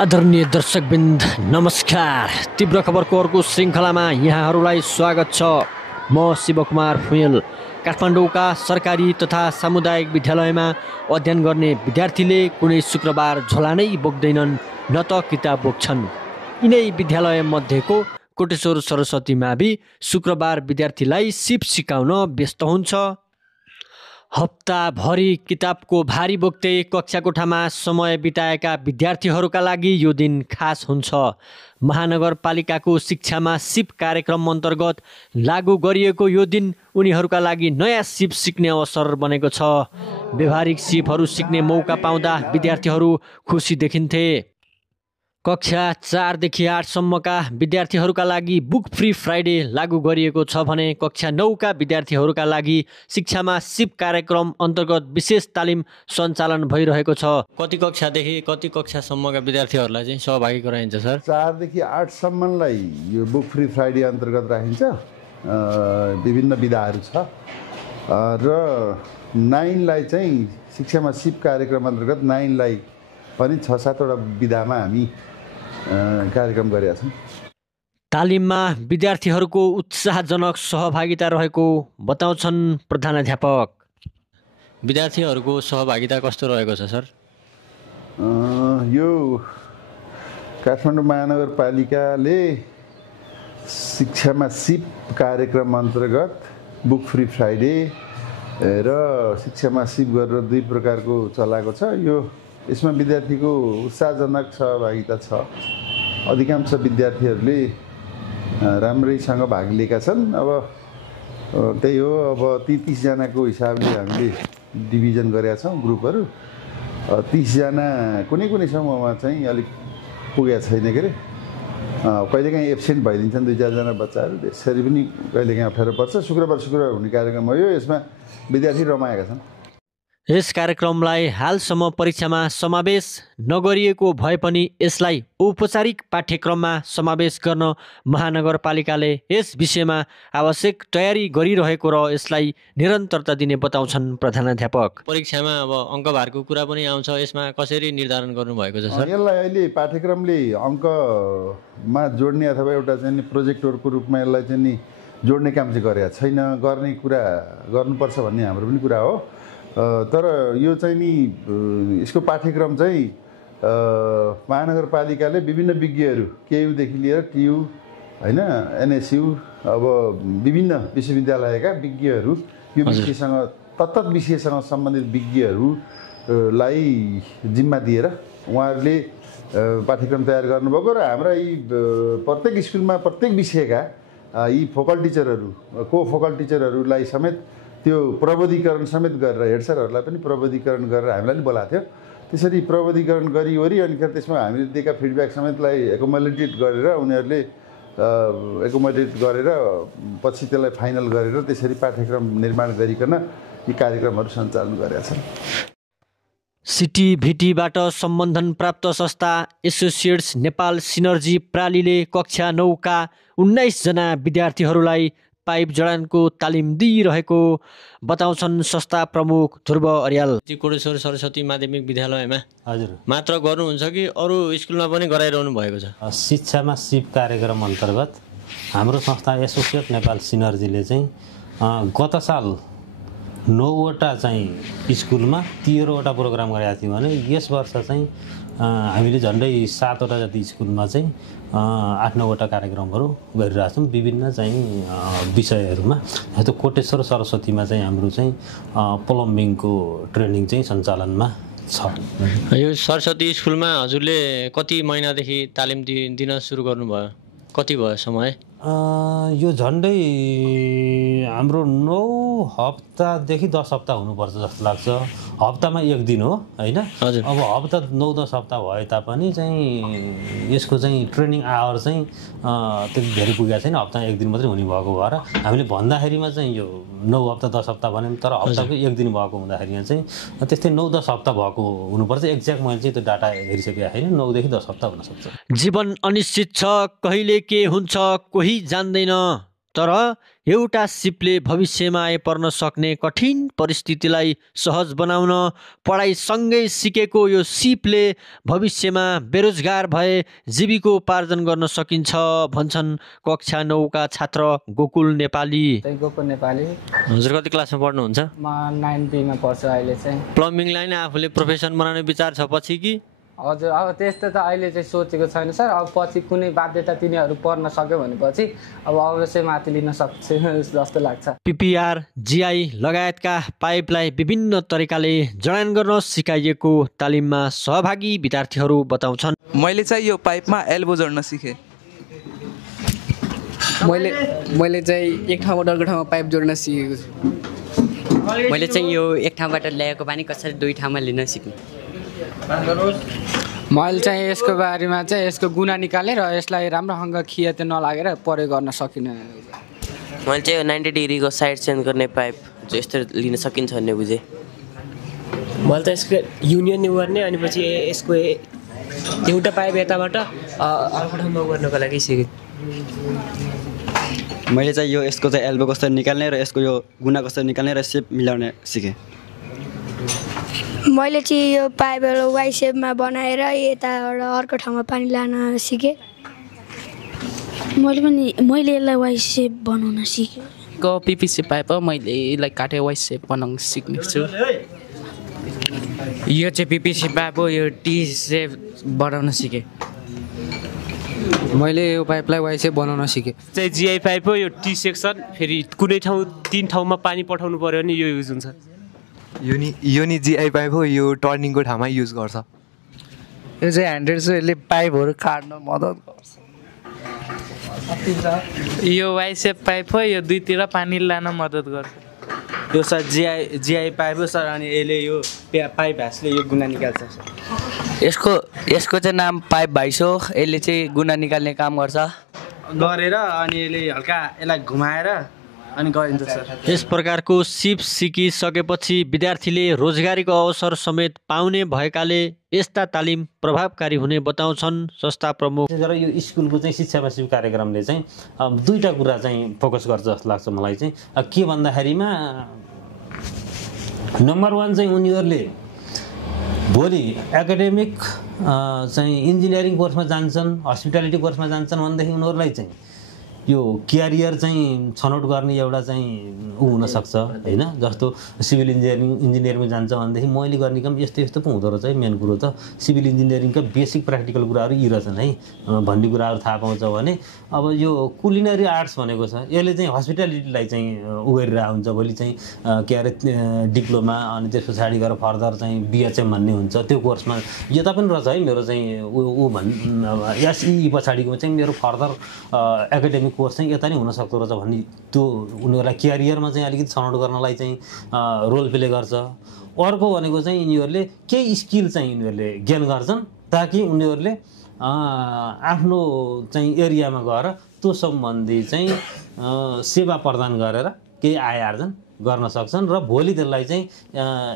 आदरणीय दर्शकवृन्द नमस्कार। तीव्र खबरको अर्को श्रृङ्खलामा यहाँहरूलाई स्वागत छ। म शिवकुमार फुयल। काठमाडौँका सरकारी तथा सामुदायिक विद्यालयमा अध्ययन गर्ने विद्यार्थीले कुनै शुक्रबार झोला नै बोक्दैनन्, न त किताब बोक्छन्। यिनै विद्यालय मध्येको कोटेश्वर सरस्वती मावि शुक्रबार विद्यार्थीलाई सिप सिकाउन व्यस्त हुन्छ। हप्ताभरि किताबको भारी बोक्दै कक्षा कोठामा समय बिताएका विद्यार्थीहरूका लागि यो दिन खास हुन्छ। महानगरपालिकाको शिक्षामा सिप कार्यक्रम अन्तर्गत लागू गरिएको यो दिन उनीहरूका लागि नयाँ सिप सिक्ने अवसर बनेको छ। व्यवहारिक सिपहरू सिक्ने मौका पाउँदा विद्यार्थीहरू खुसी देखिन्थे। कक्षा 4 देखि 8 सम्मका विद्यार्थीहरूका लागि बुक फ्री फ्राइडे लागू गरिएको छ भने कक्षा 9 का विद्यार्थीहरूका लागि शिक्षामा सिप कार्यक्रम अन्तर्गत विशेष तालिम सञ्चालन भइरहेको छ। कति कक्षादेखि कति कक्षासम्मका विद्यार्थीहरूलाई चाहिँ सहभागी गराइन्छ सर? 4 देखि 8 सम्मलाई यो बुक फ्री फ्राइडे अन्तर्गत राखिन्छ। विभिन्न विधाहरू छ र 9लाई चाहिँ शिक्षामा सिप कार्यक्रम अन्तर्गत 9लाई पनि 6-7वटा विधामा हामी कार्यक्रम गरेका छौँ। तालिममा विद्यार्थीहरूको उत्साहजनक सहभागिता रहेको बताउँछन् प्रधानाध्यापक। विद्यार्थीहरूको सहभागिता कस्तो रहेको छ सर? यो काठमाडौँ महानगरपालिकाले शिक्षामा सिप कार्यक्रम अन्तर्गत बुक फ्री फ्राइडे र शिक्षामा सिप गरेर 2 प्रकारको चलाएको छ। यसमा विद्यार्थीको उत्साहजनक सहभागिता छ। अधिकांश विद्यार्थीहरूले राम्रैसँग भाग लिएका छन्। अब त्यही हो, अब 30 जनाको हिसाबले हामीले डिभिजन गरेका छौँ ग्रुपहरू। 30 जना कुनै समूहमा चाहिँ अलिक पुगेको छैन के अरे। कहिलेकाहीँ एब्सेन्ट भइदिन्छन् 2-4 जना बच्चाहरू। त्यसरी पनि कहिलेकाहीँ अप्ठ्यारो पर्छ। शुक्रबार हुने कार्यक्रम हो यो। यसमा विद्यार्थी रमाएका छन्। यस कार्यक्रमलाई हालसम्म परीक्षामा समावेश नगरिएको भए पनि यसलाई औपचारिक पाठ्यक्रममा समावेश गर्न महानगरपालिकाले यस विषयमा आवश्यक तयारी गरिरहेको र यसलाई निरन्तरता दिने बताउँछन् प्रधानाध्यापक। परीक्षामा अब अङ्कभारको कुरा पनि आउँछ, यसमा कसरी निर्धारण गर्नुभएको छ सर? यसलाई अहिले पाठ्यक्रमले अङ्कमा जोड्ने अथवा एउटा चाहिँ प्रोजेक्टहरूको रूपमा यसलाई चाहिँ नि जोड्ने काम चाहिँ गरेका छैन। गर्ने कुरा गर्नुपर्छ भन्ने हाम्रो पनि कुरा हो। तर यो चाहिँ नि यसको पाठ्यक्रम चाहिँ महानगरपालिकाले विभिन्न विज्ञहरू केयुदेखि लिएर टियु होइन एनएसयु अब विभिन्न विश्वविद्यालयका विज्ञहरू यो विषयसँग तत्त विषयसँग सम्बन्धित विज्ञहरूलाई जिम्मा दिएर उहाँहरूले पाठ्यक्रम तयार गर्नुभएको र हाम्रा यी प्रत्येक स्कुलमा प्रत्येक विषयका यी फोकल टिचरहरू को फोकल टिचरहरूलाई समेत त्यो प्रबोधिकरण समेत गरेर हेड सरहरूलाई पनि प्रबोधिकरण गरेर हामीलाई पनि बोलाएको थियो। त्यसरी प्रबोधिकरण गरिवरी अनि त्यसमा हामीले दिएका फिडब्याक समेतलाई एकोमोडेट गरेर उनीहरूले एकोमोडेट गरेर पछि त्यसलाई फाइनल गरेर त्यसरी पाठ्यक्रम निर्माण गरिकन यी कार्यक्रमहरू सञ्चालन गरेका छन्। सिटिभिटीबाट सम्बन्धन प्राप्त संस्था एसोसिएट्स नेपाल सिनर्जी प्रालीले कक्षा 9 का 19 जना विद्यार्थीहरूलाई पाइप जडानको तालिम दिइरहेको बताउँछन् संस्था प्रमुख ध्रुव अर्याल। कोटेश्वर सरस्वती माध्यमिक विद्यालयमा हजुर मात्र गर्नुहुन्छ कि अरू स्कुलमा पनि गराइरहनु भएको छ? शिक्षामा सिप कार्यक्रम अन्तर्गत हाम्रो संस्था एसोसिएट नेपाल सिनर्जीले चाहिँ गत साल 9वटा चाहिँ स्कुलमा 13वटा प्रोग्राम गरेका थियौँ भने यस वर्ष चाहिँ हामीले झन्डै 7वटा जति स्कुलमा चाहिँ 8-9वटा कार्यक्रमहरू गरिरहेछौँ विभिन्न चाहिँ विषयहरूमा। जस्तो कोटेश्वर सरस्वतीमा चाहिँ हाम्रो चाहिँ प्लम्बिङको ट्रेनिङ चाहिँ सञ्चालनमा छ। यो सरस्वती स्कुलमा हजुरले कति महिनादेखि तालिम दिन सुरु गर्नुभयो? कति भयो समय? यो झन्डै हाम्रो 9 हप्तादेखि 10 हप्ता हुनुपर्छ जस्तो लाग्छ। हप्तामा 1 दिन हो होइन। अब हप्ता 9-10 हप्ता भए तापनि चाहिँ यसको चाहिँ ट्रेनिङ आवर चाहिँ त्यति धेरै पुगेको छैन। हप्तामा 1 दिन मात्रै हुने भएको भएर हामीले भन्दाखेरिमा चाहिँ यो 9 हप्ता 10 हप्ता भन्यौँ, तर हप्ताको 1 दिन भएको हुँदाखेरिमा चाहिँ त्यस्तै 9-10 हप्ता भएको हुनुपर्छ। एक्ज्याक्ट मैले चाहिँ त्यो डाटा हेरिसकेको छैन। 9 देखि 10 हप्ता हुनसक्छ। जीवन अनिश्चित छ, कहिले के हुन्छ कोही जान्दैन। तर एउटा सिपले भविष्यमा आइपर्न सक्ने कठिन परिस्थितिलाई सहज बनाउन पढाइसँगै सिकेको यो सिपले भविष्यमा बेरोजगार भए जीविकोपार्जन गर्न सकिन्छ भन्छन् कक्षा 9 का छात्र गोकुल नेपाली। गोकुल नेपाली। हजुर कति क्लासमा पढ्नुहुन्छ? म 9B मा पढ्छु अहिले चाहिँ। प्लम्बिङलाई नै आफूले प्रोफेसन बनाउने विचार छ पछि कि? हजुर अब त्यस्तो त अहिले चाहिँ सोचेको छैन सर। अब पछि कुनै बाध्यता तिनीहरू पर्न सक्यो भनेपछि अब अवश्य माथि लिन सक्छ जस्तो लाग्छ। पिपिआर, जिआई लगायतका पाइपलाई विभिन्न तरिकाले जडान गर्न सिकाइएको तालिममा सहभागी विद्यार्थीहरू बताउँछन्। मैले चाहिँ यो पाइपमा एल्बो जोड्न सिकेँ। मैले चाहिँ एक ठाउँबाट अर्को ठाउँमा पाइप जोड्न सिकेको छु। मैले चाहिँ यो एक ठाउँबाट ल्याएको पानी कसरी दुई ठाउँमा लिन सिक्नु। मैले चाहिँ यसको बारेमा चाहिँ यसको गुना निकालेर यसलाई राम्रोसँग खिया त्यो नलागेर प्रयोग गर्न सकिनँ। मैले चाहिँ 90 डिग्रीको साइड चेन्ज गर्ने पाइप जो यस्तो लिन सकिन्छ भन्ने बुझेँ। मैले त यसको युनियन गर्ने अनि पछि यसको एउटा पाइप यताबाट अर्को ठाउँमा गर्नको लागि सिकेँ। मैले चाहिँ यसको चाहिँ एल्बो कसरी निकाल्ने र यसको यो गुना कसरी निकाल्ने र सेप मिलाउने सिकेँ। मैले चाहिँ यो पाइपहरू वाइ सेपमा बनाएर यताबाट अर्को ठाउँमा पानी लान सिकेँ। मैले यसलाई वाइ सेप बनाउन सिकेँ। पिपिसी पाइप हो, मैले यसलाई काटेर वाइ सेप बनाउन सिक्ने छु। यो चाहिँ पिपिसी पाइप हो, यो टी सेप बनाउन सिकेँ। मैले यो पाइपलाई वाइ सेप बनाउन सिकेँ। चाहिँ जिआई पाइप हो, यो टी सेक्सन फेरि कुनै ठाउँ 3 ठाउँमा पानी पठाउनु पर्यो भने यो युज हुन्छ। यो नि जिआई पाइप हो, यो टर्निङको ठाउँमा युज गर्छ। यो चाहिँ ह्यान्डल चाहिँ यसले पाइपहरू काट्न मद्दत गर्छ। यो वाइ सेप पाइप हो, यो दुईतिर पानी लान मद्दत गर्छ। यो सर जिआई पाइप हो सर, अनि यसले यो पाइप ह्यासले यो गुना निकाल्छ। यसको चाहिँ नाम पाइप भाइस हो। यसले चाहिँ गुना निकाल्ने काम गर्छ गरेर अनि यसले हल्का यसलाई घुमाएर अनि गरिन्छ सर। यस प्रकारको सिप सिकिसकेपछि विद्यार्थीले रोजगारीको अवसर समेत पाउने भएकाले यस्ता तालिम प्रभावकारी हुने बताउँछन् संस्था प्रमुख। र यो स्कुलको चाहिँ शिक्षामा सिप कार्यक्रमले चाहिँ दुईटा कुरा चाहिँ फोकस गर्छ जस्तो लाग्छ मलाई चाहिँ। के भन्दाखेरिमा नम्बर 1 चाहिँ उनीहरूले भोलि एकाडेमिक चाहिँ इन्जिनियरिङ कोर्समा जान्छन्, हस्पिटालिटी कोर्समा जान्छन् भनेदेखि उनीहरूलाई चाहिँ यो क्यारियर चाहिँ छनौट गर्ने एउटा चाहिँ हुनसक्छ होइन। जस्तो सिभिल इन्जिनियरिङमा जान्छ भनेदेखि मैले गर्ने काम यस्तो यस्तो पो हुँदो रहेछ है। मेन कुरो त सिभिल इन्जिनियरिङका बेसिक प्र्याक्टिकल कुराहरू यी रहेछन् है भन्ने कुराहरू थाहा पाउँछ भने अब यो कुलिनरी आर्ट्स भनेको छ यसले चाहिँ हस्पिटालिटीलाई चाहिँ उगेरिरहेको हुन्छ। भोलि चाहिँ के अरे डिप्लोमा अनि त्यस पछाडि गएर फर्दर चाहिँ बिएचएम भन्ने हुन्छ। त्यो कोर्समा यता पनि रहेछ है मेरो चाहिँ एसई पछाडिको चाहिँ मेरो फर्दर एकाडेमिक कोर्स चाहिँ यता नै हुनसक्दो रहेछ भन्ने त्यो उनीहरूलाई क्यारियरमा चाहिँ अलिकति छनौट गर्नलाई चाहिँ रोल प्ले गर्छ। अर्को भनेको चाहिँ यिनीहरूले केही स्किल चाहिँ यिनीहरूले गेन गर्छन् ताकि उनीहरूले आफ्नो चाहिँ एरियामा गएर त्यो सम्बन्धी चाहिँ सेवा प्रदान गरेर केही आय आर्जन गर्न सक्छन् र भोलि त्यसलाई चाहिँ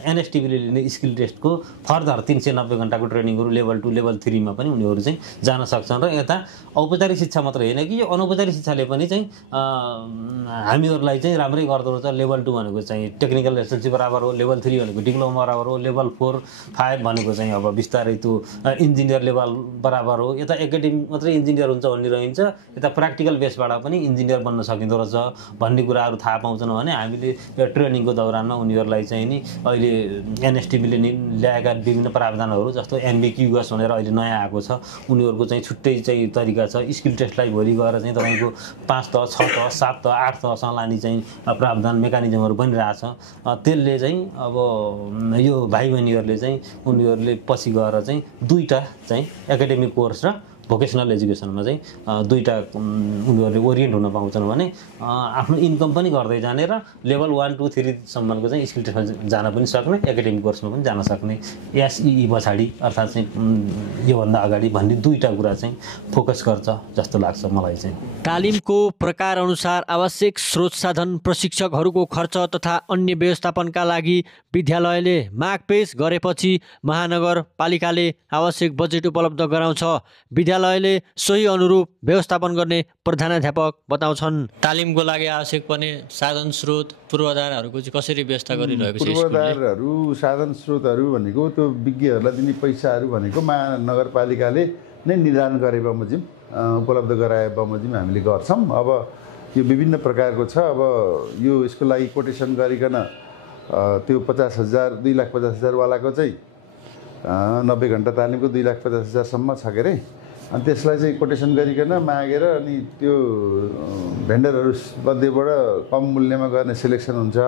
एनएसटिभीले लिने स्किल टेस्टको फर्दर 390 घन्टाको ट्रेनिङहरू लेभल 2 लेभल 3 मा पनि उनीहरू चाहिँ जान सक्छन्। र यता औपचारिक शिक्षा मात्र होइन कि यो अनौपचारिक शिक्षाले पनि चाहिँ हामीहरूलाई चाहिँ राम्रै गर्दो रहेछ। लेभल 2 भनेको चाहिँ टेक्निकल रेसिडेन्सी बराबर हो, लेभल 3 भनेको डिप्लोमा बराबर हो, लेभल 4 5 भनेको चाहिँ अब बिस्तारै त्यो इन्जिनियर लेभल बराबर हो। यता एकाडेमिक मात्रै इन्जिनियर हुन्छ भन्ने रहन्छ, यता प्र्याक्टिकल बेसबाट पनि इन्जिनियर बन्न सकिँदो रहेछ भन्ने कुराहरू थाहा पाउँछन् भने हामीले ट्रेनिङको दौरानमा उनीहरूलाई चाहिँ नि अहिले एनएसटिभीले ल्याएका विभिन्न प्रावधानहरू जस्तो एनबिक्युएस भनेर अहिले नयाँ आएको छ उनीहरूको चाहिँ छुट्टै चाहिँ तरिका छ। स्किल टेस्टलाई भोलि गएर चाहिँ तपाईँको 5 तह 6 तह 7 तह 8 तहसम्म लाने चाहिँ प्रावधान मेकानिजमहरू बनिरहेछ। त्यसले चाहिँ अब यो भाइ बहिनीहरूले चाहिँ उनीहरूले पछि गएर चाहिँ दुईटा चाहिँ एकाडेमिक कोर्स र भोकेसनल एजुकेसनमा चाहिँ दुईटा उनीहरूले ओरिएन्ट हुन पाउँछन् भने आफ्नो इन्कम पनि गर्दै जाने र लेभल 1 2 3 सम्मको चाहिँ स्किल टेस्टमा जान पनि सक्ने, एकाडेमिक कोर्समा पनि जान सक्ने, एसई पछाडि अर्थात् चाहिँ योभन्दा अगाडि भन्ने दुईटा कुरा चाहिँ फोकस गर्छ जस्तो लाग्छ मलाई चाहिँ। तालिमको प्रकार अनुसार आवश्यक स्रोत साधन, प्रशिक्षकहरूको खर्च तथा अन्य व्यवस्थापनका लागि विद्यालयले माग पेश गरेपछि महानगरपालिकाले आवश्यक बजेट उपलब्ध गराउँछ। विद्यालयले सोही अनुरूप व्यवस्थापन गर्ने प्रधानाध्यापक बताउँछन्। तालिमको लागि आवश्यक पर्ने साधन स्रोत पूर्वाधारहरूको चाहिँ कसरी व्यवस्था गरिरहेको छ? पूर्वाधारहरू साधन स्रोतहरू भनेको त्यो विज्ञहरूलाई दिने पैसाहरू भनेको महानगरपालिकाले नै निर्धारण गरे बमोजिम उपलब्ध गराए बमोजिम हामीले गर्छौँ। अब यो विभिन्न प्रकारको छ। अब यो यसको लागि कोटेसन गरिकन त्यो 50,000 2,50,000 वालाको चाहिँ 90 घन्टा तालिमको 2,50,000सम्म छ के अरे। अनि त्यसलाई चाहिँ कोटेसन गरिकन मागेर अनि त्यो भेन्डरहरू मध्येबाट कम मूल्यमा गर्ने सिलेक्सन हुन्छ।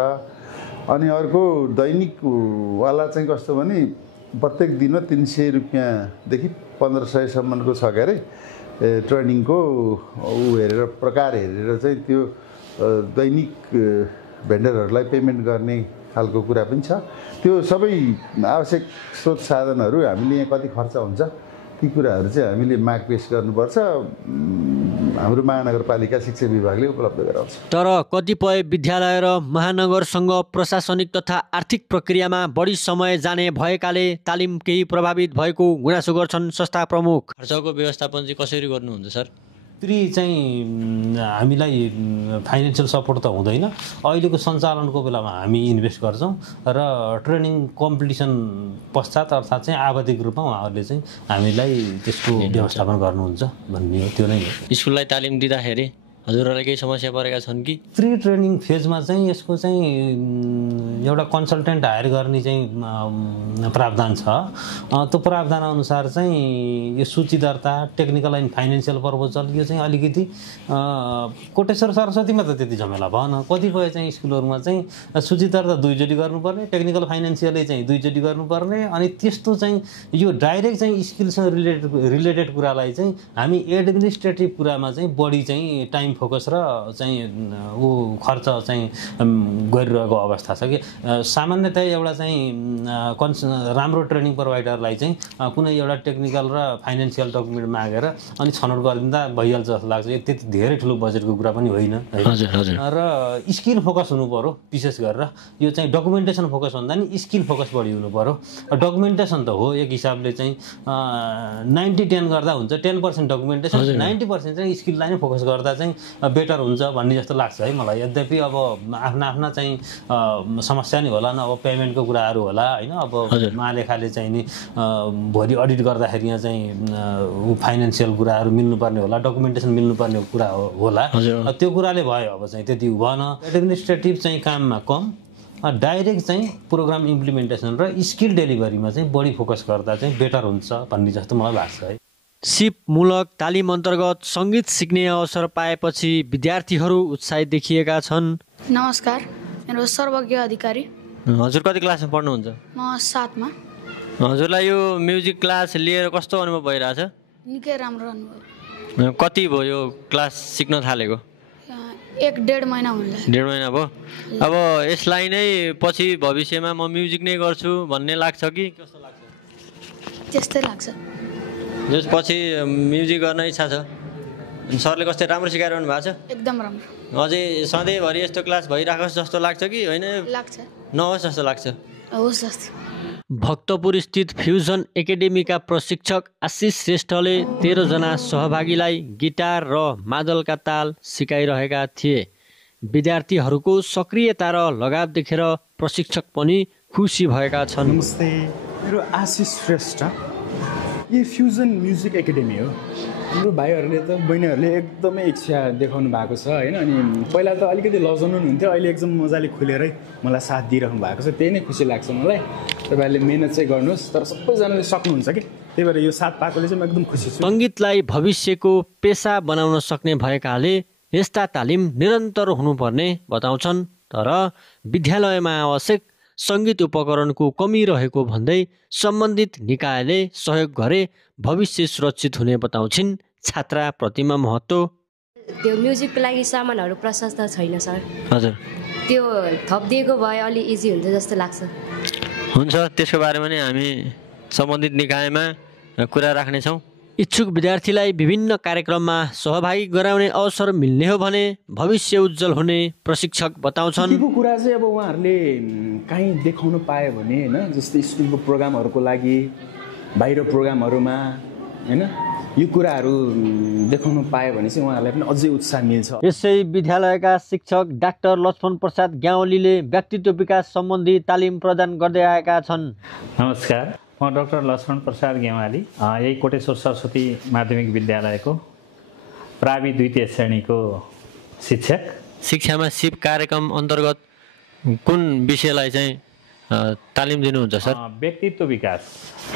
अनि अर्को दैनिकवाला चाहिँ कस्तो भने प्रत्येक दिनमा 300 रुपियाँदेखि 1500सम्मको छ के अरे ट्रेनिङको हेरेर प्रकार हेरेर चाहिँ त्यो दैनिक भेन्डरहरूलाई पेमेन्ट गर्ने खालको कुरा पनि छ। त्यो सबै आवश्यक स्रोत साधनहरू हामीले यहाँ कति खर्च हुन्छ ती कुराहरू चाहिँ हामीले माग पेश गर्नुपर्छ। हाम्रो महानगरपालिका शिक्षा विभागले उपलब्ध गराउँछ। तर कतिपय विद्यालय र महानगरसँग प्रशासनिक तथा आर्थिक प्रक्रियामा बढी समय जाने भएकाले तालिम केही प्रभावित भएको गुनासो गर्छन् संस्था प्रमुख। खर्चको व्यवस्थापन चाहिँ कसरी गर्नुहुन्छ सर? फेरि चाहिँ हामीलाई फाइनेन्सियल सपोर्ट त हुँदैन। अहिलेको सञ्चालनको बेलामा हामी इन्भेस्ट गर्छौँ र ट्रेनिङ कम्पिटिसन पश्चात अर्थात् चाहिँ आवधिक रूपमा उहाँहरूले चाहिँ हामीलाई त्यसको व्यवस्थापन गर्नुहुन्छ भन्ने हो। त्यो नै हो। स्कुललाई तालिम दिँदाखेरि हजुरहरूलाई केही समस्या परेका छन् कि? प्री ट्रेनिङ फेजमा चाहिँ यसको चाहिँ एउटा कन्सल्टेन्ट हायर गर्ने चाहिँ प्रावधान छ। त्यो प्रावधान अनुसार चाहिँ यो सूची दर्ता टेक्निकल एन्ड फाइनेन्सियल प्रपोजल यो चाहिँ अलिकति कोटेश्वर सरस्वतीमा त त्यति झमेला भएन। कतिपय चाहिँ स्कुलहरूमा चाहिँ सूची दर्ता 2 चोटि गर्नुपर्ने, टेक्निकल फाइनेन्सियलै चाहिँ 2 चोटि गर्नुपर्ने। अनि त्यस्तो चाहिँ यो डाइरेक्ट चाहिँ स्किलसँग रिलेटेड कुरालाई चाहिँ हामी एडमिनिस्ट्रेटिभ कुरामा चाहिँ बढी चाहिँ टाइम फोकस र चाहिँ खर्च चाहिँ गरिरहेको अवस्था छ कि सामान्यतया एउटा चाहिँ राम्रो ट्रेनिङ प्रोभाइडरलाई चाहिँ कुनै एउटा टेक्निकल र फाइनेन्सियल डकुमेन्ट मागेर अनि छनौट गरिदिँदा भइहाल्छ जस्तो लाग्छ। त्यति धेरै ठुलो बजेटको कुरा पनि होइन र स्किल फोकस हुनु पर्यो। विशेष गरेर यो चाहिँ डकुमेन्टेसन फोकस भन्दा नि स्किल फोकस बढी हुनु पर्यो। डकुमेन्टेसन त हो एक हिसाबले चाहिँ 90-10 गर्दा हुन्छ। 10% डकुमेन्टेसन 90% चाहिँ स्किललाई नै फोकस गर्दा चाहिँ बेटर हुन्छ भन्ने जस्तो लाग्छ है मलाई। यद्यपि अब आफ्ना चाहिँ समस्या नि होला न। अब पेमेन्टको कुराहरू होला होइन। अब महालेखाले चाहिँ नि भोलि अडिट गर्दाखेरि यहाँ चाहिँ फाइनेन्सियल कुराहरू मिल्नुपर्ने होला, डकुमेन्टेसन मिल्नुपर्ने कुरा होला। त्यो कुराले भयो। अब चाहिँ त्यति भएन। एडमिनिस्ट्रेटिभ चाहिँ काममा कम, डाइरेक्ट चाहिँ प्रोग्राम इम्प्लिमेन्टेसन र स्किल डेलिभरीमा चाहिँ बढी फोकस गर्दा चाहिँ बेटर हुन्छ भन्ने जस्तो मलाई लाग्छ है। सिप मूलक तालिम अन्तर्गत सङ्गीत सिक्ने अवसर पाएपछि विद्यार्थीहरू उत्साहित देखिएका छन्। नमस्कार, मेरो सर्वज्ञ अधिकारी। हजुर कति क्लासमा पढ्नुहुन्छ? म 7मा। हजुरलाई यो म्युजिक क्लास लिएर कस्तो अनुभव भइरहेछ? निकै राम्रो अनुभव। कति भयो यो क्लास सिक्न थालेको? 1-1.5 महिना हुन्छ। 1.5 महिना भयो। अब यसलाई नै पछि भविष्यमा म म्युजिक नै गर्छु भन्ने लाग्छ कि कस्तो लाग्छ? त्यस्तै लाग्छ। त्यसपछि म्युजिक गर्न इच्छा छ। सरले कस्तो राम्रो सिकाइरहनु भएको छ? एकदम राम्रो। अझै सधैँभरि यस्तो क्लास भइराखोस् जस्तो लाग्छ कि होइन? लाग्छ। नहोस् जस्तो लाग्छ? होस् जस्तो। भक्तपुर स्थित फ्युजन एकाडेमीका प्रशिक्षक आशिष श्रेष्ठले 13 जना सहभागीलाई गिटार र मादलका ताल सिकाइरहेका थिए। विद्यार्थीहरूको सक्रियता र लगाव देखेर प्रशिक्षक पनि खुसी भएका छन्। नमस्ते, मेरो आशिष श्रेष्ठ। यो फ्युजन म्युजिक एकाडेमी हो। हाम्रो भाइहरूले त बहिनीहरूले एकदमै इच्छा देखाउनु भएको छ होइन। अनि पहिला त अलिकति लजाउनु हुन्थ्यो, अहिले एकदम मजाले खुलेरै मलाई साथ दिइराख्नु भएको छ। त्यही नै खुसी लाग्छ मलाई। तपाईँहरूले मेहनत चाहिँ गर्नुहोस्, तर सबैजनाले सक्नुहुन्छ कि त्यही भएर यो साथ पाएकोले चाहिँ म एकदम खुसी छु। सङ्गीतलाई भविष्यको पेसा बनाउन सक्ने भएकाले यस्ता तालिम निरन्तर हुनुपर्ने बताउँछन्। तर विद्यालयमा आवश्यक सङ्गीत उपकरणको कमी रहेको भन्दै सम्बन्धित निकायले सहयोग गरे भविष्य सुरक्षित हुने बताउँछिन् छात्रा प्रतिमा महतो। त्यो म्युजिकको लागि सामानहरू प्रशस्त छैन सर। हजुर, त्यो थपिदिएको भए अलि इजी हुन्छ जस्तो लाग्छ। हुन्छ, त्यसको बारेमा नै हामी सम्बन्धित निकायमा कुरा राख्नेछौँ। इच्छुक विद्यार्थीलाई विभिन्न कार्यक्रममा सहभागी गराउने अवसर मिल्ने हो भने भविष्य उज्जवल हुने प्रशिक्षक बताउँछन्। यो कुरा चाहिँ अब उहाँहरूले कहीँ देखाउन पायो भने होइन, जस्तै स्कुलको प्रोग्रामहरूको लागि, बाहिर प्रोग्रामहरूमा होइन, यो कुराहरू देखाउनु पायो भने चाहिँ उहाँहरूलाई पनि अझै उत्साह मिल्छ। यसै विद्यालयका शिक्षक डाक्टर लक्ष्मण प्रसाद ग्यावालीले व्यक्तित्व विकास सम्बन्धी तालिम प्रदान गर्दै आएका छन्। नमस्कार, म डाक्टर लक्ष्मण प्रसाद ग्यावाली, यही कोटेश्वर सरस्वती माध्यमिक विद्यालयको प्रावि द्वितीय श्रेणीको शिक्षक। शिक्षामा सिप कार्यक्रम अन्तर्गत कुन विषयलाई चाहिँ तालिम दिनुहुन्छ सर? व्यक्तित्व विकास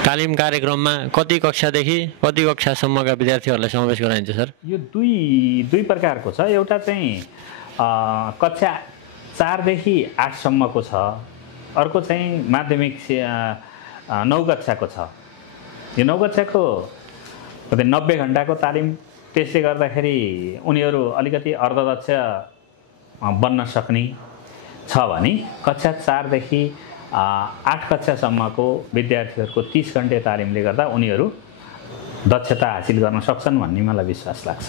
तालिम कार्यक्रममा कति कक्षादेखि कति कक्षासम्मका विद्यार्थीहरूलाई समावेश गराइन्छ सर? यो दुई प्रकारको छ। एउटा चाहिँ कक्षा 4 देखि 8 सम्मको छ, अर्को चाहिँ माध्यमिक 9 कक्षाको छ। यो 9 कक्षाको 90 घण्टाको तालिम, त्यसले गर्दाखेरि उनीहरू अलिकति अर्धदक्ष बन्न सक्ने छ भने कक्षा 4 देखि 8 कक्षासम्मको विद्यार्थीहरूको 30 घन्टे तालिमले गर्दा उनीहरू दक्षता हासिल गर्न सक्छन् भन्ने मलाई विश्वास लाग्छ।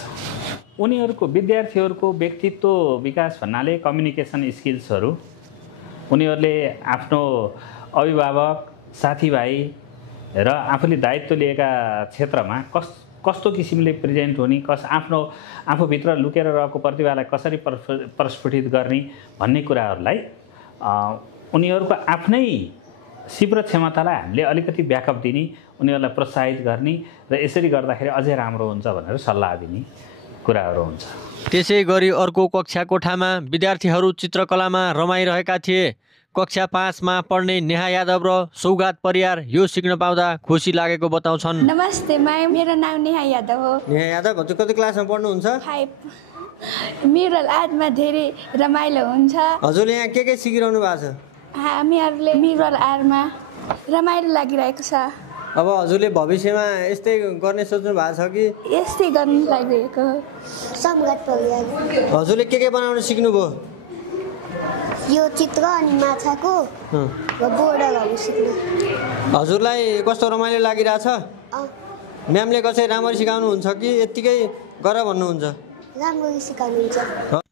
उनीहरूको विद्यार्थीहरूको व्यक्तित्व विकास भन्नाले कम्युनिकेसन स्किल्सहरू, उनीहरूले आफ्नो अभिभावक, साथीभाइ र आफूले दायित्व लिएका क्षेत्रमा कस्तो किसिमले प्रेजेन्ट हुने, आफूभित्र लुकेर रहेको प्रतिभालाई कसरी प्रस्फुटित गर्ने भन्ने कुराहरूलाई उनीहरूको आफ्नै सिप र क्षमतालाई हामीले अलिकति ब्याकअप दिने, उनीहरूलाई प्रोत्साहित गर्ने र यसरी गर्दाखेरि अझै राम्रो हुन्छ भनेर सल्लाह दिने कुराहरू हुन्छ। त्यसै गरी अर्को कक्षा कोठामा विद्यार्थीहरू चित्रकलामा रमाइरहेका थिए। कक्षा 5 मा पढ्ने नेहा यादव र सौगात परियार यो सिक्न पाउँदा खुसी लागेको बताउँछन्। नमस्ते म्याम, मेरो नाम नेहा यादव हो। नेहा यादव, हजुर कति क्लासमा पढ्नुहुन्छ? 5। मेरो आर्टमा धेरै रमाइलो हुन्छ। हजुरले यहाँ के सिकिरहनु भएको छ? हामीहरूले मेरो आर्टमा रमाइलो लागिरहेको छ। अब हजुरले भविष्यमा यस्तै गर्ने सोच्नु भएको छ कि? यस्तै गर्नु लागिरहेको हो। सौगात परियार। हजुरले के बनाउन सिक्नुभयो? यो चित्र अनि माछाको र बोर्डरहरू सिक्नु। हजुरलाई कस्तो रमाइलो लागिरहेछ? म्यामले कसरी राम्ररी सिकाउनुहुन्छ कि यत्तिकै गर भन्नुहुन्छ? राम्ररी सिकाउनुहुन्छ।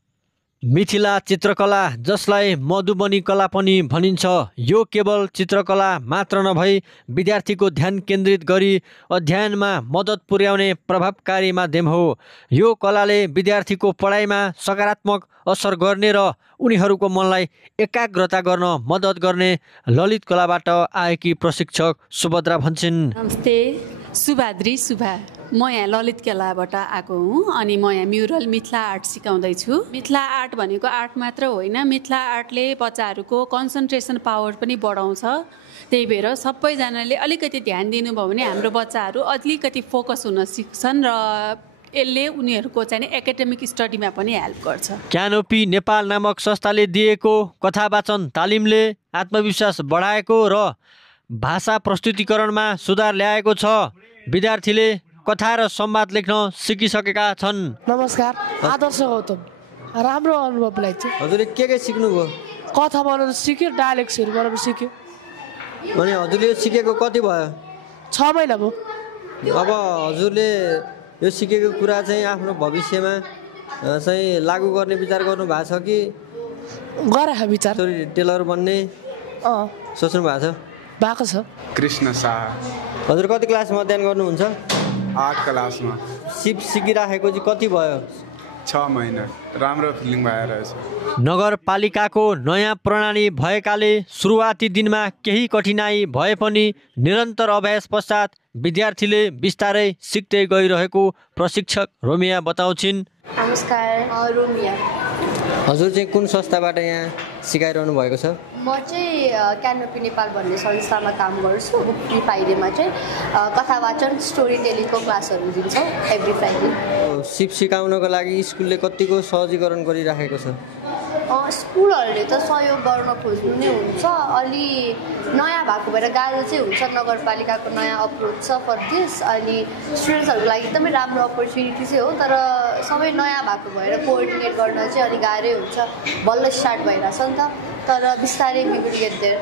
मिथिला चित्रकला, जसलाई मधुबनी कला पनि भनिन्छ, यो केवल चित्रकला मात्र नभई विद्यार्थीको ध्यान केन्द्रित गरी अध्ययनमा मद्दत पुर्याउने प्रभावकारी माध्यम हो। यो कलाले विद्यार्थीको पढाइमा सकारात्मक असर गर्ने र उनीहरूको मनलाई एकाग्रता गर्न मद्दत गर्ने ललित कलाबाट आएकी प्रशिक्षक सुभद्रा भन्छन्। नमस्ते, सुभाद्री सुभा। म यहाँ ललित कलाबाट आएको हुँ अनि म यहाँ म्युरल मिथिला आर्ट सिकाउँदैछु। मिथिला आर्ट भनेको आर्ट मात्र होइन, मिथिला आर्टले बच्चाहरूको कन्सन्ट्रेसन पावर पनि बढाउँछ। त्यही भएर सबैजनाले अलिकति ध्यान दिनुभयो भने हाम्रो बच्चाहरू अलिकति फोकस हुन सिक्छन् र यसले उनीहरूको चाहिँ एकाडेमिक स्टडीमा पनि हेल्प गर्छ। क्यानोपी नेपाल नामक संस्थाले दिएको कथा वाचन तालिमले आत्मविश्वास बढाएको र भाषा प्रस्तुतिकरणमा सुधार ल्याएको छ। विद्यार्थीले कथा र संवाद लेख्न सिकिसकेका छन्। नमस्कार, आदर्श गौतम। राम्रो अनुभव लाग्छ। हजुरले के सिक्नुभयो? कथा बनाउन सिक्यो, डायलेक्ट्सहरू बनाउन सिक्यो। अनि हजुरले यो सिकेको कति भयो? 6 महिना भयो। अब हजुरले यो सिकेको कुरा चाहिँ आफ्नो भविष्यमा चाहिँ लागू गर्ने विचार गर्नु भएको छ कि? गरेको विचार। टेलर बन्ने सोच्नु भएको छ? भएको छ। कृष्ण शाह। हजुर कति क्लासमा अध्ययन गर्नुहुन्छ? 8 क्लासमा। सिप सिकिराखेको चाहिँ कति भयो? 6 महिना। राम्रो फिलिङ भएर रहेछ। नगरपालिकाको नयाँ प्रणाली भएकाले सुरुवाती दिनमा केही कठिनाई भए पनि निरन्तर अभ्यास पश्चात विद्यार्थीले बिस्तारै सिक्दै गइरहेको प्रशिक्षक रोमिया बताउँछिन्। नमस्कार, रोमिया। हजुर चाहिँ कुन संस्थाबाट यहाँ सिकाइरहनु भएको छ? म चाहिँ क्यानोपी नेपाल भन्ने संस्थामा काम गर्छु। फ्री फ्राइडेमा चाहिँ कथा वाचन स्टोरी टेलिङको क्लासहरू दिन्छौँ एभ्री फ्राइडे। सिप सिकाउनको लागि स्कुलले कतिको सहजीकरण गरिराखेको छ? स्कुलहरूले त सहयोग गर्न खोज्नु नै हुन्छ। अलि नयाँ भएको भएर गाह्रो चाहिँ हुन्छ। नगरपालिकाको नयाँ अप्रोच छ फर दिस। अनि स्टुडेन्ट्सहरूको लागि एकदमै राम्रो अपर्च्युनिटी चाहिँ हो, तर सबै नयाँ भएको भएर कोअर्डिनेट गर्न चाहिँ अलिक गाह्रै हुन्छ। बल्ल स्टार्ट भइरहेछ नि त, तर बिस्तारै वी विल गेट देयर।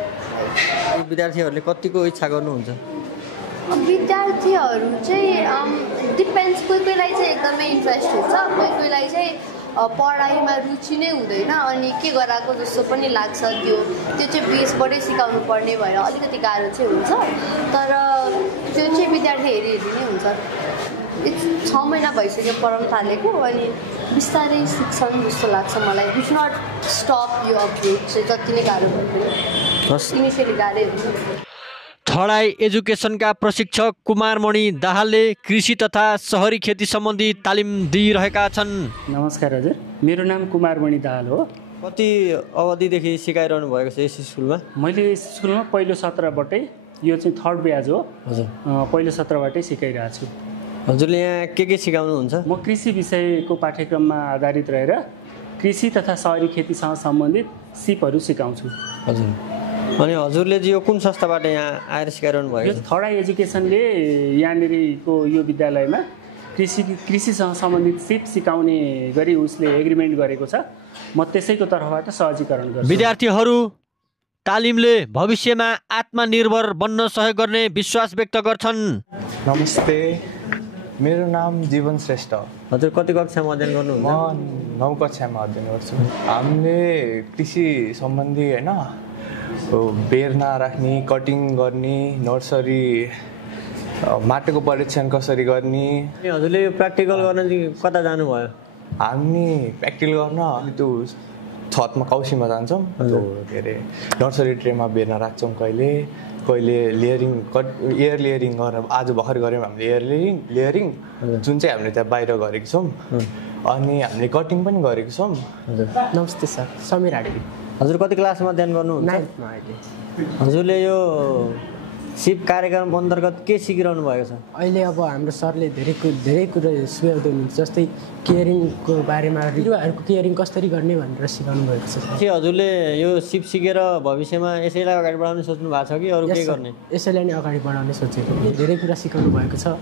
विद्यार्थीहरूले कतिको इच्छा गर्नुहुन्छ? विद्यार्थीहरू चाहिँ डिपेन्ड्स। कोही कोहीलाई चाहिँ एकदमै इन्ट्रेस्ट हुन्छ, कोही कोहीलाई चाहिँ पढाइमा रुचि नै हुँदैन अनि के गराएको जस्तो पनि लाग्छ। त्यो चाहिँ बेसबाटै सिकाउनु पर्ने भएर अलिकति गाह्रो चाहिँ हुन्छ, तर त्यो चाहिँ विद्यार्थी हेरी नै हुन्छ। 6 महिना भइसक्यो पढाउन थालेको अनि बिस्तारै सिक्छन् जस्तो लाग्छ मलाई। वी शुड नट स्टप यो अपग्रेड चाहिँ जति नै गाह्रो भयो इनिसियली गाह्रै हुन्छ। थडाई एजुकेसनका प्रशिक्षक कुमारमणि दाहालले कृषि तथा सहरी खेती सम्बन्धी तालिम दिइरहेका छन्। नमस्कार हजुर, मेरो नाम कुमारमणि दाहाल हो। कति अवधिदेखि सिकाइरहनु भएको छ यस स्कुलमा? मैले यस स्कुलमा पहिलो सत्रबाटै, यो चाहिँ 3rd ब्याच हो हजुर, पहिलो सत्रबाटै सिकाइरहेको छु। हजुरले यहाँ के सिकाउनुहुन्छ? म कृषि विषयको पाठ्यक्रममा आधारित रहेर कृषि तथा सहरी खेतीसँग सम्बन्धित सिपहरू सिकाउँछु। हजुर, अनि हजुरले चाहिँ यो कुन संस्थाबाट यहाँ आएर सिकाइरहनु भयो? यो थडाई एजुकेसनले यहाँनिरको यो विद्यालयमा कृषिसँग सम्बन्धित सिप सिकाउने गरी उसले एग्रिमेन्ट गरेको छ। म त्यसैको तर्फबाट सहजीकरण गर्छु। विद्यार्थीहरू तालिमले भविष्यमा आत्मनिर्भर बन्न सहयोग गर्ने विश्वास व्यक्त गर्छन्। नमस्ते, मेरो नाम जीवन श्रेष्ठ। हजुर कति कक्षामा अध्ययन गर्नुहुन्छ? म 9 कक्षामा अध्ययन गर्छु। हामीले कृषि सम्बन्धी होइन बेर्ना राख्ने, कटिङ गर्ने, नर्सरी माटोको परीक्षण कसरी गर्ने। हजुरले यो प्र्याक्टिकल गर्न कता जानुभयो? हामी प्र्याक्टिकल गर्न त्यो छतमा कौसीमा जान्छौँ। त्यो के अरे नर्सरी ट्रेमा बेर्ना राख्छौँ, कहिले लेयरिङ एयर लेयरिङ गरेर आज भर्खर गऱ्यौँ हामीले एयर लेयरिङ जुन चाहिँ हामीले त्यहाँ बाहिर गरेको छौँ। अनि हामीले कटिङ पनि गरेको छौँ। नमस्ते सर, समीर आडवी। हजुर कति क्लासमा अध्ययन गर्नुहुन्छ? 9th मा अहिले। हजुरले यो सिप कार्यक्रम अन्तर्गत के सिकिरहनु भएको छ? अहिले अब हाम्रो सरले धेरै कुरा सिकाउँदै हुनुहुन्छ, जस्तै केयरिङको बारेमा, बिरुवाहरूको केयरिङ कसरी गर्ने भनेर सिकाउनु भएको छ। के हजुरले यो सिप सिकेर भविष्यमा यसैलाई अगाडि बढाउने सोच्नु भएको छ कि अरू के गर्ने? यसैलाई नै अगाडि बढाउने सोचेको। धेरै कुरा सिकाउनु भएको छ,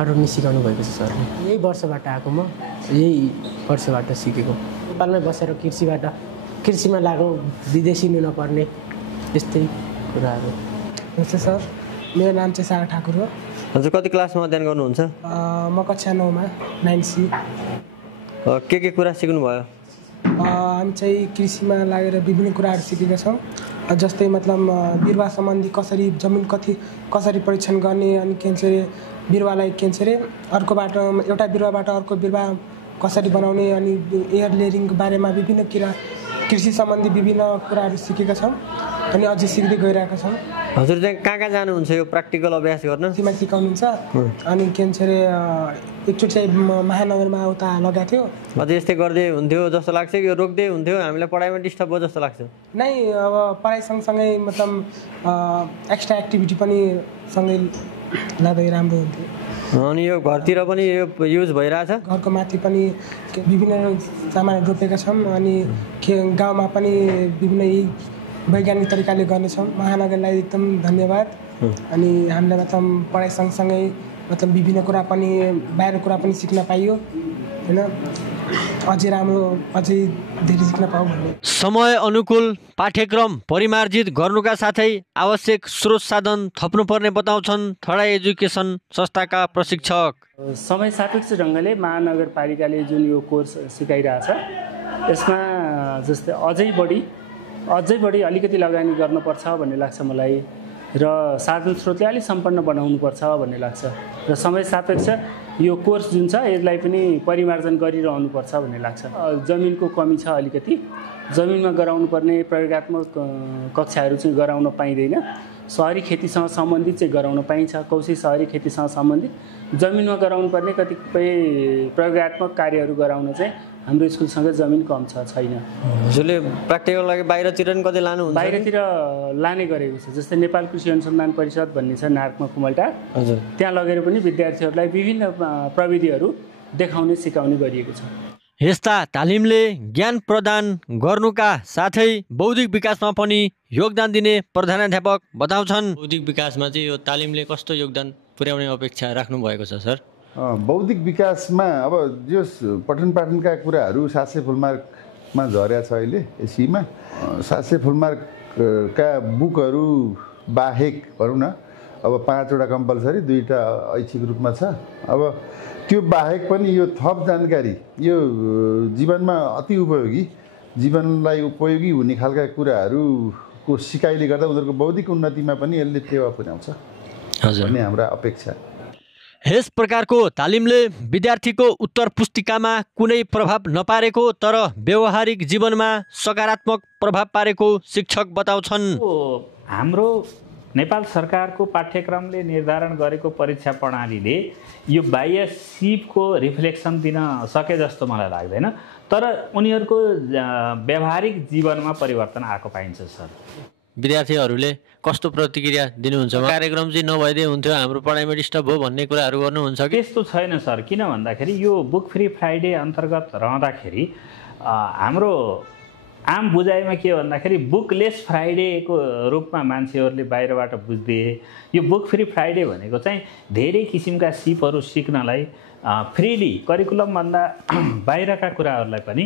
अरू नि सिकाउनु भएको छ सरले। यही वर्षबाट आएको, म यही वर्षबाट सिकेको। नेपालमै बसेर कृषिमा लागौँ, विदेशी नपर्ने यस्तै कुराहरू। नमस्ते सर, मेरो नाम चाहिँ सारा ठाकुर हो। हजुर कति क्लासमा अध्ययन गर्नुहुन्छ? म कक्षा 9 मा 9C। के कुरा सिक्नुभयो? हामी चाहिँ कृषिमा लागेर विभिन्न कुराहरू सिकेका छौँ, जस्तै मतलब बिरुवा सम्बन्धी कसरी जमिन कसरी परीक्षण गर्ने, अनि के भन्छ अरे बिरुवालाई के भन्छ अरे अर्कोबाट एउटा बिरुवाबाट अर्को बिरुवा कसरी बनाउने, अनि एयर लेयरिङको बारेमा विभिन्न कृषि सम्बन्धी विभिन्न कुराहरू सिकेका छौँ अनि अझै सिक्दै गइरहेका छौँ। हजुर चाहिँ कहाँ जानुहुन्छ यो प्र्याक्टिकल अभ्यास गर्न? सीमा सिकाउनुहुन्छ। अनि के भन्छ अरे एकचोटि चाहिँ महानगरमा उता लगाएको थियो। अझै यस्तै गर्दै हुन्थ्यो जस्तो लाग्छ कि यो रोक्दै हुन्थ्यो, हामीलाई पढाइमा डिस्टर्ब भयो जस्तो लाग्छ? नै, अब पढाइ सँगसँगै मतलब एक्स्ट्रा एक्टिभिटी पनि सँगै लाँदै राम्रो हुन्थ्यो। अनि यो घरतिर पनि यो युज भइरहेछ? घरको माथि पनि विभिन्न सामानहरू रोपेका छौँ, अनि गाउँमा पनि विभिन्न वैज्ञानिक तरिकाले गर्नेछौँ। महानगरलाई एकदम धन्यवाद। अनि हामीलाई मतलब पढाइ सँगसँगै मतलब विभिन्न कुरा पनि बाहिर कुरा पनि सिक्न पाइयो होइन, अझै राम्रो अझै धेरै सिक्न पाऊँ भन्ने। समय अनुकूल पाठ्यक्रम परिमार्जित गर्नुका साथै आवश्यक स्रोत साधन थप्नुपर्ने बताउँछन् थडाई एजुकेसन संस्थाका प्रशिक्षक। समय सापेक्ष ढङ्गले महानगरपालिकाले जुन यो कोर्स सिकाइरहेछ यसमा जस्तै अझै बढी अलिकति लगानी गर्नुपर्छ भन्ने लाग्छ मलाई, र साधन स्रोतले अलिक सम्पन्न बनाउनुपर्छ भन्ने लाग्छ, र समय सापेक्ष यो कोर्स जुन छ यसलाई पनि परिमार्जन गरिरहनुपर्छ भन्ने लाग्छ। जमिनको कमी छ अलिकति, जमिनमा गराउनुपर्ने प्रयोगात्मक कक्षाहरू चाहिँ गराउन पाइँदैन। सहरी खेतीसँग सम्बन्धित चाहिँ गराउन पाइन्छ, कौशी सहरी खेतीसँग सम्बन्धित। जमिनमा गराउनुपर्ने कतिपय प्रयोगात्मक कार्यहरू गराउन चाहिँ हाम्रो स्कुलसँग जमिन कम छैन। हजुरले प्र्याक्टिकल लागि बाहिरतिर पनि कतै लानुहुन्छ? बाहिरतिर लाने गरेको छ, जस्तै नेपाल कृषि अनुसन्धान परिषद भन्ने छ नार्कमा कुमलटार, हजुर त्यहाँ लगेर पनि विद्यार्थीहरूलाई विभिन्न प्रविधिहरू देखाउने सिकाउने गरिएको छ। यस्ता तालिमले ज्ञान प्रदान गर्नुका साथै बौद्धिक विकासमा पनि योगदान दिने प्रधानाध्यापक बताउँछन्। बौद्धिक विकासमा चाहिँ यो तालिमले कस्तो योगदान पुर्याउने अपेक्षा राख्नु भएको छ सर? बौद्धिक विकासमा अब जो पठन पाठनका कुराहरू 700 फुलमार्कमा झरेको छ अहिले एसीमा। 700 फुलमार्कका बुकहरू बाहेक भनौँ न अब 5वटा कम्पलसरी, 2टा ऐच्छिक रूपमा छ। अब त्यो बाहेक पनि यो थप जानकारी यो जीवनमा अति उपयोगी, जीवनलाई उपयोगी हुने खालका कुराहरूको सिकाइले गर्दा उनीहरूको बौद्धिक उन्नतिमा पनि यसले टेवा पुर्याउँछ भन्ने हाम्रा अपेक्षा। यस प्रकारको तालिमले विद्यार्थीको उत्तर पुस्तिकामा कुनै प्रभाव नपारेको तर व्यवहारिक जीवनमा सकारात्मक प्रभाव पारेको शिक्षक बताउँछन्। हाम्रो नेपाल सरकारको पाठ्यक्रमले निर्धारण गरेको परीक्षा प्रणालीले यो बाह्य सिपको रिफ्लेक्सन दिन सके जस्तो मलाई लाग्दैन, तर उनीहरूको व्यवहारिक जीवनमा परिवर्तन आएको पाइन्छ सर। विद्यार्थीहरूले कस्तो प्रतिक्रिया दिनुहुन्छ? कार्यक्रम चाहिँ नभइदिए हुन्थ्यो, हाम्रो पढाइमा डिस्टर्ब हो भन्ने कुराहरू गर्नुहुन्छ कि? त्यस्तो छैन सर, किन भन्दाखेरि यो बुक फ्री फ्राइडे अन्तर्गत रहँदाखेरि हाम्रो आम बुझाइमा के भन्दाखेरि बुकलेस फ्राइडेको रूपमा मान्छेहरूले बाहिरबाट बुझ्थे। यो बुक फ्री फ्राइडे भनेको चाहिँ धेरै किसिमका सिपहरू सिक्नलाई फ्रिली करिकुलमभन्दा बाहिरका कुराहरूलाई पनि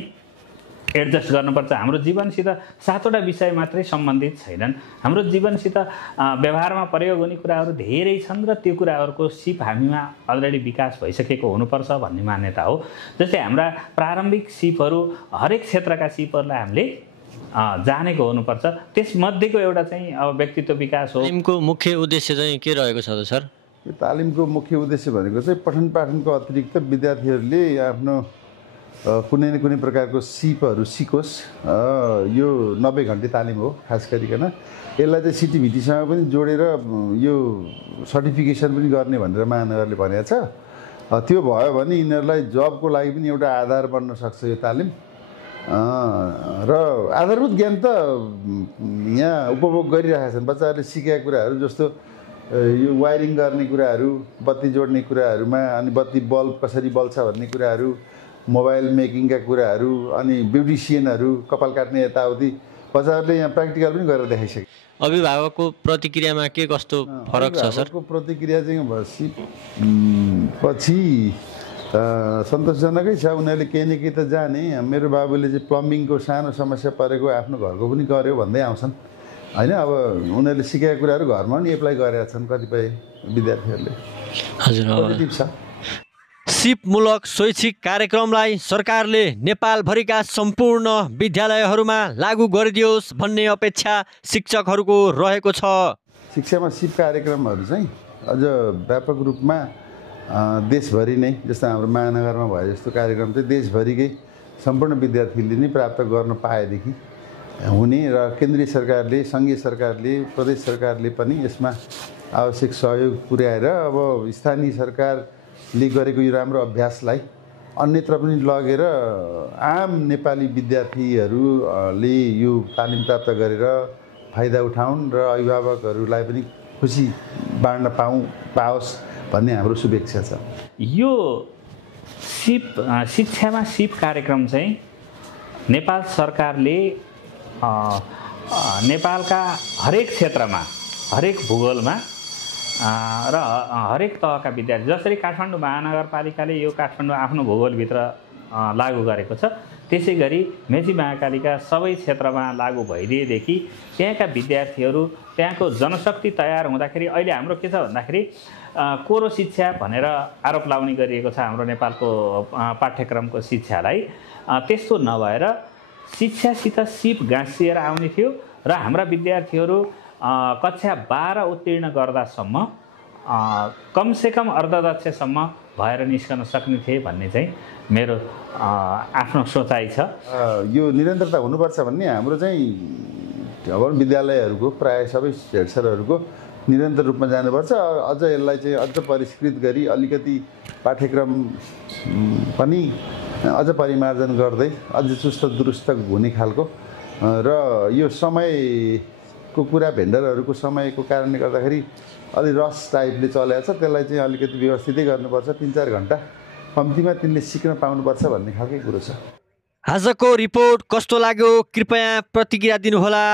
एडजस्ट गर्नुपर्छ। हाम्रो जीवनसित 7वटा विषय मात्रै सम्बन्धित छैनन्, हाम्रो जीवनसित व्यवहारमा प्रयोग हुने कुराहरू धेरै छन् र त्यो कुराहरूको सिप हामीमा अलरेडी विकास भइसकेको हुनुपर्छ भन्ने मान्यता हो। जस्तै हाम्रा प्रारम्भिक सिपहरू हरेक क्षेत्रका सिपहरूलाई हामीले जानेको हुनुपर्छ। त्यसमध्येको एउटा चाहिँ अब व्यक्तित्व विकास हो। तालिमको मुख्य उद्देश्य चाहिँ के रहेको छ त सर? यो तालिमको मुख्य उद्देश्य भनेको चाहिँ पठन पाठनको अतिरिक्त विद्यार्थीहरूले आफ्नो कुनै न कुनै प्रकारको सिपहरू सिकोस्। यो 90 घन्टे तालिम हो खास गरिकन। यसलाई चाहिँ सिटिभिटीसँग पनि जोडेर यो सर्टिफिकेसन पनि गर्ने भनेर महानगरले भनेको छ। त्यो भयो भने यिनीहरूलाई जबको लागि पनि एउटा आधार बन्न सक्छ यो तालिम। र आधारभूत ज्ञान त यहाँ उपभोग गरिरहेका छन् बच्चाहरूले सिकेका कुराहरू, जस्तो यो वायरिङ गर्ने कुराहरू, बत्ती जोड्ने कुराहरूमा, अनि बत्ती बल्ब कसरी बल्छ भन्ने कुराहरू, मोबाइल मेकिङका कुराहरू, अनि ब्युटिसियनहरू, कपाल काट्ने यताउति बच्चाहरूले यहाँ प्र्याक्टिकल पनि गरेर देखाइसके। अभिभावकको प्रतिक्रियामा के कस्तो फरक छ सर? अभिभावकको प्रतिक्रिया चाहिँ पछि सन्तोषजनकै छ। उनीहरूले केही न केही त जाने। मेरो बाबुले चाहिँ प्लम्बिङको सानो समस्या परेको आफ्नो घरको पनि गर्यो भन्दै आउँछन् होइन। अब उनीहरूले सिकेका कुराहरू घरमा पनि एप्लाई गरेका छन् कतिपय विद्यार्थीहरूले। हजुर, पोजिटिभ छ। सिपमूलक शैक्षिक कार्यक्रमलाई सरकारले नेपालभरिका सम्पूर्ण विद्यालयहरूमा लागू गरिदियोस् भन्ने अपेक्षा शिक्षकहरूको रहेको छ। शिक्षामा सिप कार्यक्रमहरू चाहिँ अझ व्यापक रूपमा देशभरि नै, जस्तो हाम्रो महानगरमा भए जस्तो कार्यक्रम चाहिँ देशभरिकै सम्पूर्ण विद्यार्थीले नै प्राप्त गर्न पाएदेखि हुने र केन्द्रीय सरकारले, सङ्घीय सरकारले, प्रदेश सरकारले पनि यसमा आवश्यक सहयोग पुर्याएर अब स्थानीय सरकारले गरेको यो राम्रो अभ्यासलाई अन्यत्र पनि लगेर आम नेपाली विद्यार्थीहरूले यो तालिम प्राप्त गरेर फाइदा उठाउन् र अभिभावकहरूलाई पनि खुसी बाँड्न पाओस् भन्ने हाम्रो शुभेच्छा छ। यो शिक्षामा सिप कार्यक्रम चाहिँ नेपाल सरकारले नेपालका हरेक क्षेत्रमा, हरेक भूगोलमा र हरेक तहका विद्यार्थी, जसरी काठमाडौँ महानगरपालिकाले यो काठमाडौँ आफ्नो भूगोलभित्र लागू गरेको छ, त्यसै गरी मेची महाकालीका सबै क्षेत्रमा लागू भइदिएदेखि त्यहाँका विद्यार्थीहरू, त्यहाँको जनशक्ति तयार हुँदाखेरि अहिले हाम्रो के छ भन्दाखेरि कोरो शिक्षा भनेर आरोप लाउने गरिएको छ हाम्रो नेपालको पाठ्यक्रमको शिक्षालाई। त्यस्तो नभएर शिक्षासित सिप गाँसिएर आउने थियो र हाम्रा विद्यार्थीहरू कक्षा 12 उत्तीर्ण गर्दासम्म कमसेकम अर्धदक्षसम्म भएर निस्कन सक्ने थिए भन्ने चाहिँ मेरो आफ्नो सोचाइ छ। यो निरन्तरता हुनुपर्छ भन्ने हाम्रो चाहिँ अब विद्यालयहरूको प्रायः सबै हेडसरहरूको निरन्तर रूपमा जानुपर्छ। अझ यसलाई चाहिँ अझ परिष्कृत गरी अलिकति पाठ्यक्रम पनि अझ परिमार्जन गर्दै अझ चुस्त दुरुस्त हुने खालको र यो समयको कुरा भेन्डरहरूको समयको कारणले गर्दाखेरि अलि रस टाइपले चलेको छ, त्यसलाई चाहिँ अलिकति व्यवस्थितै गर्नुपर्छ। 3-4 घन्टा कम्तीमा तिनले सिक्न पाउनुपर्छ भन्ने खालकै कुरो छ। आजको रिपोर्ट कस्तो लाग्यो कृपया प्रतिक्रिया दिनुहोला।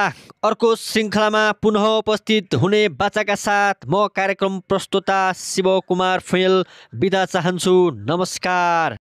अर्को श्रृङ्खलामा पुनः उपस्थित हुने बाचाका साथ म कार्यक्रम प्रस्तोता शिव कुमार फुयल बिदा चाहन्छु। नमस्कार।